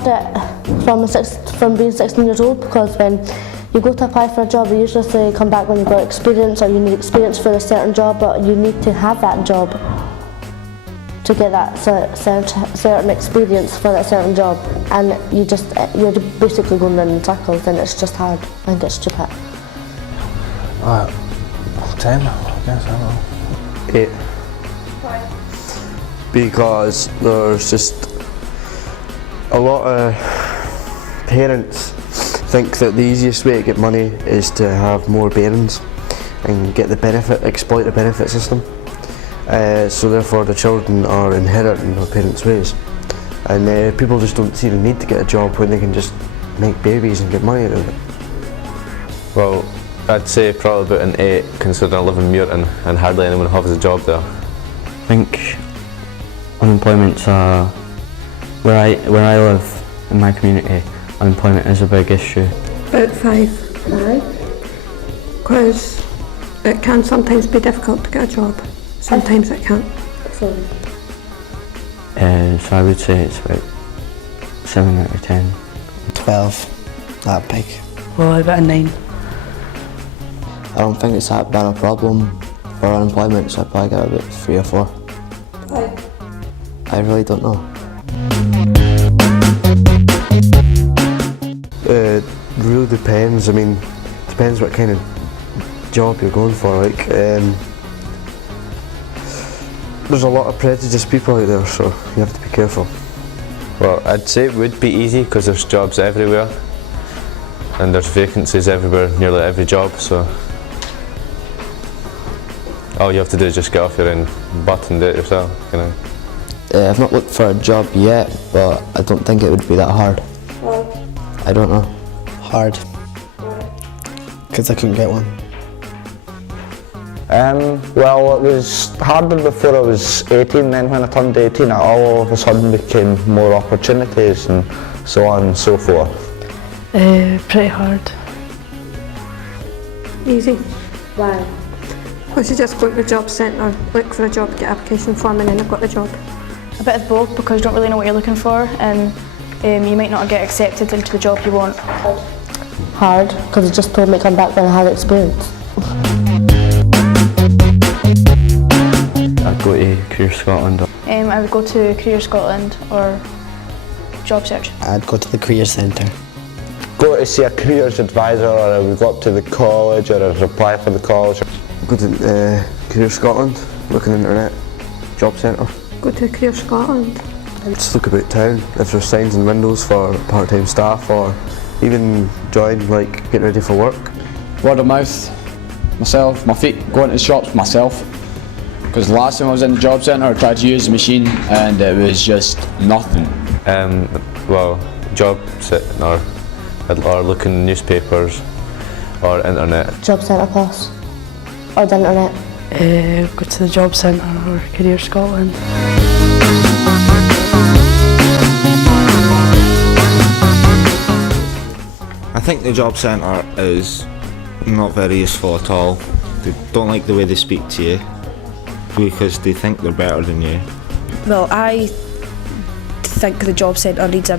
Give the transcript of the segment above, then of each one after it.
had it from being 16 years old, because when you go to apply for a job, they usually say come back when you've got experience, or you need experience for a certain job, but you need to have that job to get that certain experience for that certain job, and you're basically going round in circles, and it's just hard. I think it's stupid. 10, I guess, I don't know. 8. Why? Because there's just a lot of parents think that the easiest way to get money is to have more bearings and get the benefit, exploit the benefit system. So therefore the children are inheriting their parents' ways. And people just don't see the need to get a job when they can just make babies and get money out of it. Well, I'd say probably about an 8, considering I live in Muirton and hardly anyone has a job there. I think unemployment's where I live in my community, unemployment is a big issue. About 5. Because it can sometimes be difficult to get a job. Sometimes it can't. So I would say it's about 7 out of 10. 12, that big. Well, about a 9. I don't think it's that been a problem for unemployment, so I'd probably get about 3 or 4. Why? I really don't know. It really depends. I mean, it depends what kind of job you're going for. Like, there's a lot of prejudiced people out there, so you have to be careful. Well, I'd say it would be easy because there's jobs everywhere and there's vacancies everywhere, nearly every job, so all you have to do is just get off your own butt and do it yourself, you know. I've not looked for a job yet, but I don't think it would be that hard. Why? I don't know. Hard. Because I couldn't get one. Well, it was harder before I was 18, then when I turned 18 it all of a sudden became more opportunities and so on and so forth. Pretty hard. Easy. why? Because you just go to the job centre, look for a job, get an application form, and then I've got the job. A bit of both, because you don't really know what you're looking for, and you might not get accepted into the job you want. Hard, because they just told me to come back when I had experience. I'd go to Career Scotland. I would go to Career Scotland or Job Search. I'd go to the Career Centre. Go to see a careers advisor, or I would go up to the college, or I'd apply for the college. Go to Career Scotland, look on the internet, job centre. Go to Career Scotland. Just look about town, if there's signs in windows for part-time staff, or even join, like, getting ready for work. Word of mouth, myself, my feet, going to the shops myself. Because the last time I was in the job centre I tried to use the machine and it was just nothing. Well, job sitting or looking in newspapers or internet. Job centre course, or the internet. Go to the Job Centre or Career Scotland. I think the job centre is not very useful at all. They don't like the way they speak to you because they think they're better than you. Well, I think the job centre needs a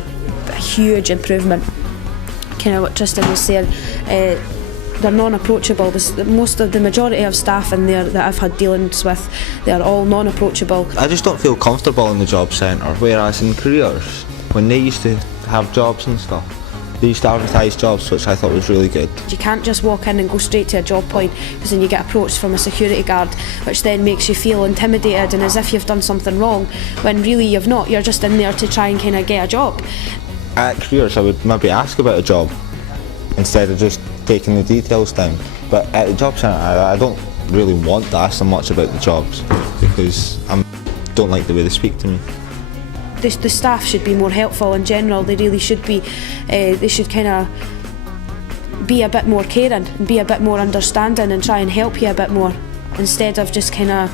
huge improvement. Kind of what Tristan was saying, they're non-approachable. The majority of staff in there that I've had dealings with, they are all non-approachable. I just don't feel comfortable in the job centre, whereas in careers, when they used to have jobs and stuff, they used to advertise jobs, which I thought was really good. You can't just walk in and go straight to a job point, because then you get approached from a security guard, which then makes you feel intimidated and as if you've done something wrong, when really you've not. You're just in there to try and kind of get a job. At careers, I would maybe ask about a job instead of just taking the details down. But at the job centre, I don't really want to ask them much about the jobs because I don't like the way they speak to me. The staff should be more helpful in general. They really should be. They should kind of be a bit more caring and be a bit more understanding and try and help you a bit more instead of just kind of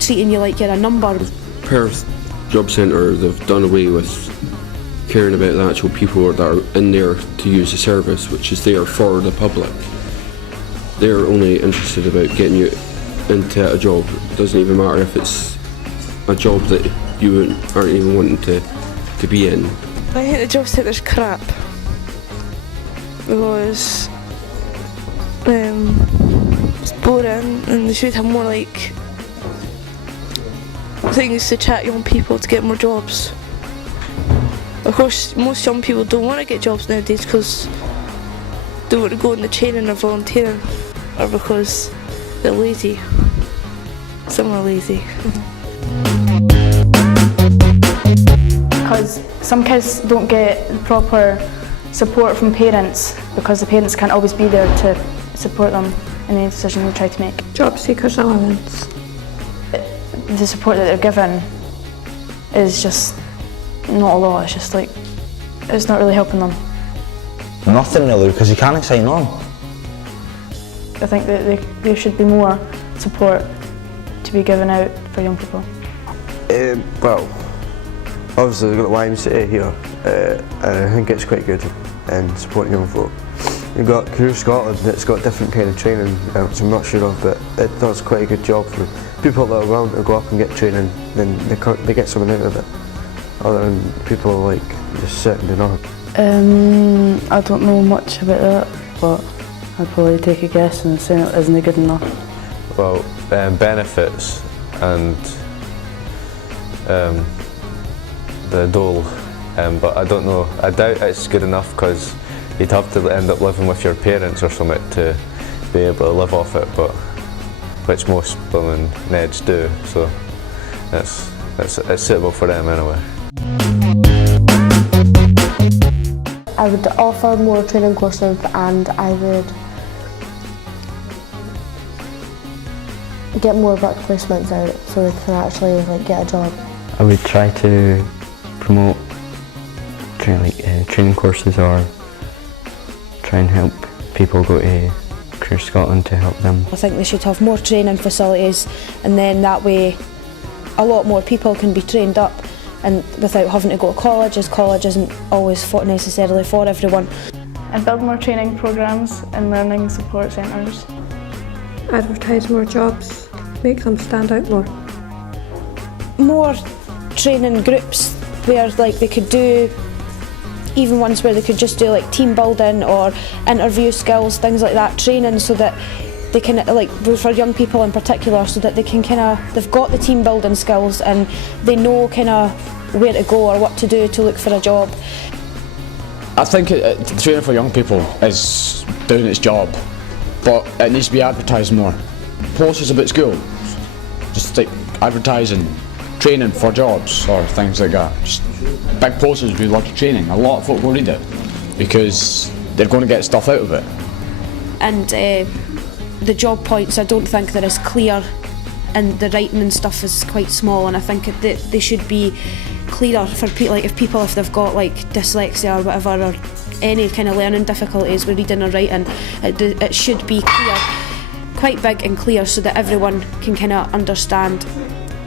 treating you like you're a number. Perth Job Centre, they've done away with caring about the actual people that are in there to use the service, which is there for the public. They're only interested about getting you into a job. It doesn't even matter if it's a job that you aren't even wanting to be in. I think the job centre's crap because it's boring and they should have more like things to chat young people to get more jobs. Of course, most young people don't want to get jobs nowadays because they want to go in the training or volunteering, or because they're lazy. Some are lazy. Because some kids don't get the proper support from parents because the parents can't always be there to support them in any decision they try to make. Job seekers allowance. The support that they're given is just not a lot, it's just like, it's not really helping them. Nothing really, because you can't sign on. I think that there should be more support to be given out for young people. Well, obviously we've got the YMCA here, and I think it's quite good in supporting young folk. You've got Career Scotland that's got different kind of training, which I'm not sure of, but it does quite a good job for people that are willing to go up and get training, then they get something out of it, other than people like just sitting and nothing. I don't know much about that, but I'd probably take a guess and say it isn't good enough. Well, benefits and the dole, but I don't know, I doubt it's good enough because you'd have to end up living with your parents or something to be able to live off it, but which most blooming Neds do, so it's suitable for them anyway. I would offer more training courses and I would get more work placements out so they can actually like get a job. I would try to promote training courses or try and help people go to Career Scotland to help them. I think they should have more training facilities, and then that way a lot more people can be trained up and without having to go to college, as college isn't always necessarily for everyone. And build more training programmes and learning support centres. Advertise more jobs, make them stand out more. More training groups where like they could do even ones where they could just do like team building or interview skills, things like that, training so that they can, like for young people in particular, so that they can they've got the team building skills and they know where to go or what to do to look for a job. I think training for young people is doing its job, but it needs to be advertised more. Posters about school, just like advertising training for jobs or things like that. Just big posters with lots of training. A lot of folk will read it because they're going to get stuff out of it. And the job points, I don't think they're as clear, and the writing and stuff is quite small, and I think that they should be clearer for people, like if they've got like dyslexia or whatever, or any kind of learning difficulties with reading or writing, it should be clear, quite big and clear, so that everyone can kind of understand,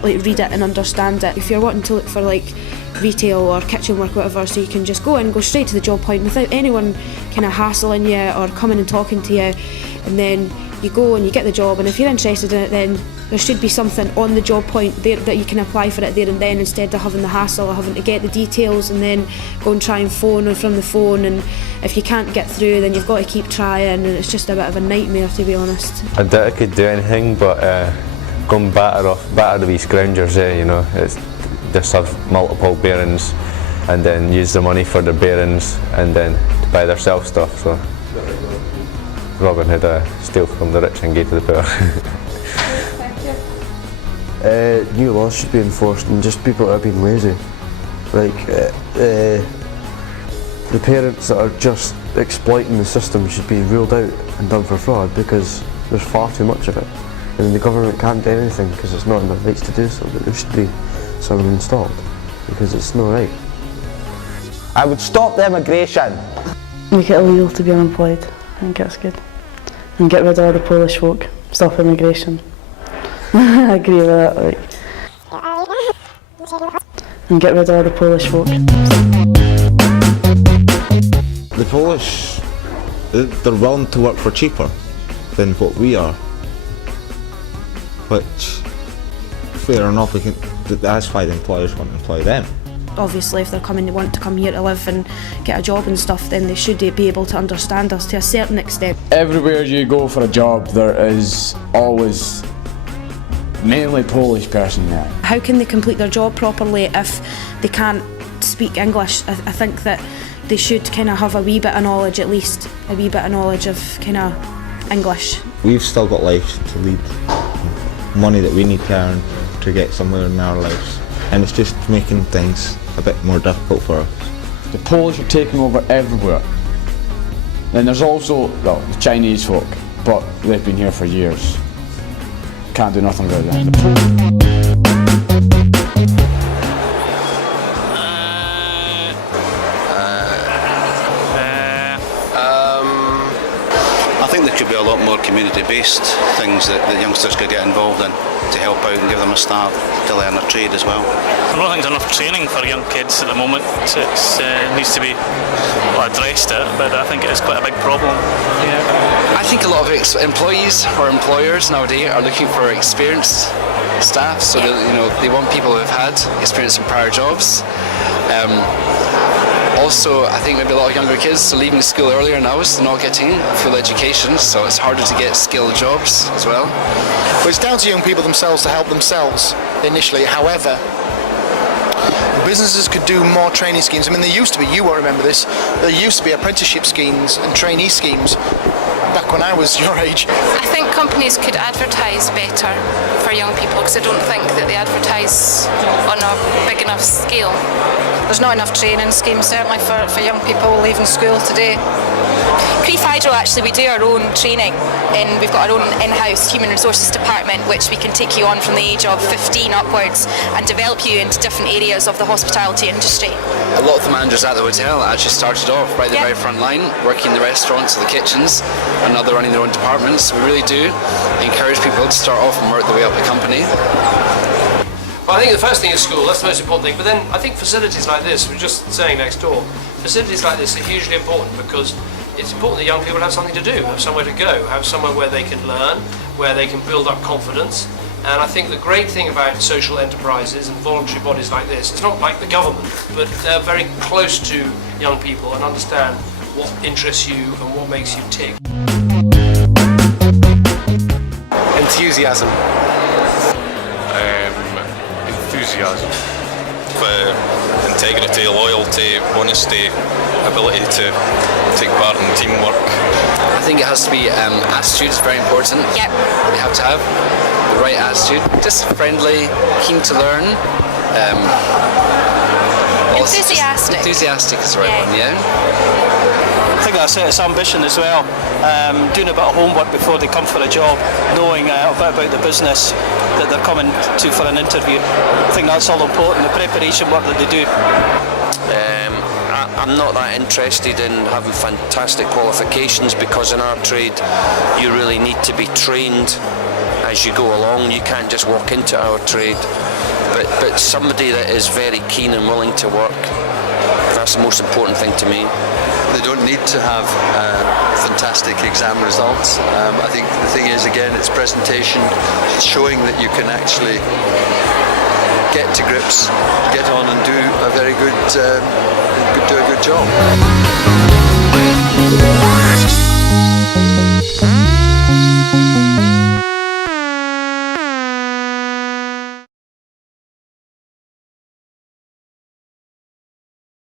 like read it and understand it. If you're wanting to look for like retail or kitchen work or whatever, so you can just go straight to the job point without anyone kind of hassling you or coming and talking to you, and then you go and you get the job, and if you're interested in it, then there should be something on the job point there that you can apply for it there and then, instead of having the hassle of having to get the details and then go and try and phone from the phone, and if you can't get through then you've got to keep trying, and it's just a bit of a nightmare, to be honest. I doubt I could do anything but go batter the wee scroungers, you know, it's just have multiple bearings and then use the money for the bearings and then to buy themselves stuff, so Robin Hood, steal from the rich and give to the poor. New laws should be enforced, and just people that are being lazy. Like the parents that are just exploiting the system should be ruled out and done for fraud, because there's far too much of it. And the government can't do anything because it's not in their rights to do so, but there should be someone installed, because it's not right. I would stop the immigration. Make it illegal to be unemployed. I think that's good. And get rid of all the Polish folk. Stop immigration. I agree with that. Like. And get rid of all the Polish folk. The Polish, they're willing to work for cheaper than what we are. Which, fair enough, that's why the employers want to employ them. obviously if they're coming, they want to come here to live and get a job and stuff, then they should be able to understand us to a certain extent. Everywhere you go for a job, there is always mainly Polish person there. How can they complete their job properly if they can't speak English? I think that they should kind of have a wee bit of knowledge, at least a wee bit of knowledge of kind of English. We've still got lives to lead, money that we need to earn to get somewhere in our lives, and it's just making things a bit more difficult for us. The Polish are taking over everywhere. Then there's also, well, the Chinese folk, but they've been here for years. Can't do nothing about that. I think there could be a lot more community-based things that youngsters could get involved in to help out and give them a start to learn a trade as well. I don't think there's enough training for young kids at the moment. It needs to be addressed, but I think it is quite a big problem. I think a lot of employees or employers nowadays are looking for experienced staff, so they want people who have had experience in prior jobs. Also, I think maybe a lot of younger kids are leaving school earlier now, so they're not getting full education, so it's harder to get skilled jobs as well. Well, it's down to young people themselves to help themselves initially. However, businesses could do more training schemes. I mean, there used to be, you won't remember this, there used to be apprenticeship schemes and trainee schemes back when I was your age. I think companies could advertise better for young people, because I don't think that they advertise on a big enough scale. There's not enough training schemes, certainly for young people leaving school today. Crieff Hydro, actually, we do our own training, and we've got our own in-house human resources department, which we can take you on from the age of 15 upwards and develop you into different areas of the hospitality industry. A lot of the managers at the hotel actually started off right at the very front line, working in the restaurants or the kitchens, and now they're running their own departments. We really do encourage people to start off and work their way up the company. Well, I think the first thing is school, that's the most important thing, but then I think facilities like this, we're just saying next door, facilities like this are hugely important, because it's important that young people have something to do, have somewhere to go, have somewhere where they can learn, where they can build up confidence. And I think the great thing about social enterprises and voluntary bodies like this, it's not like the government, but they're very close to young people and understand what interests you and what makes you tick. Enthusiasm. Enthusiasm. Integrity, loyalty, honesty, ability to take part in teamwork. I think it has to be attitude is very important. Yep. You have to have the right attitude, just friendly, keen to learn. Enthusiastic. Enthusiastic is the right one, yeah. I think that's it, it's ambition as well. Doing a bit of homework before they come for a job, knowing a bit about the business that they're coming to for an interview. I think that's all important, the preparation work that they do. I'm not that interested in having fantastic qualifications, because in our trade you really need to be trained as you go along. You can't just walk into our trade, but somebody that is very keen and willing to work, that's the most important thing to me. They don't need to have fantastic exam results. I think the thing is, again, it's presentation, it's showing that you can actually get to grips, get on and do a very good, do a good job.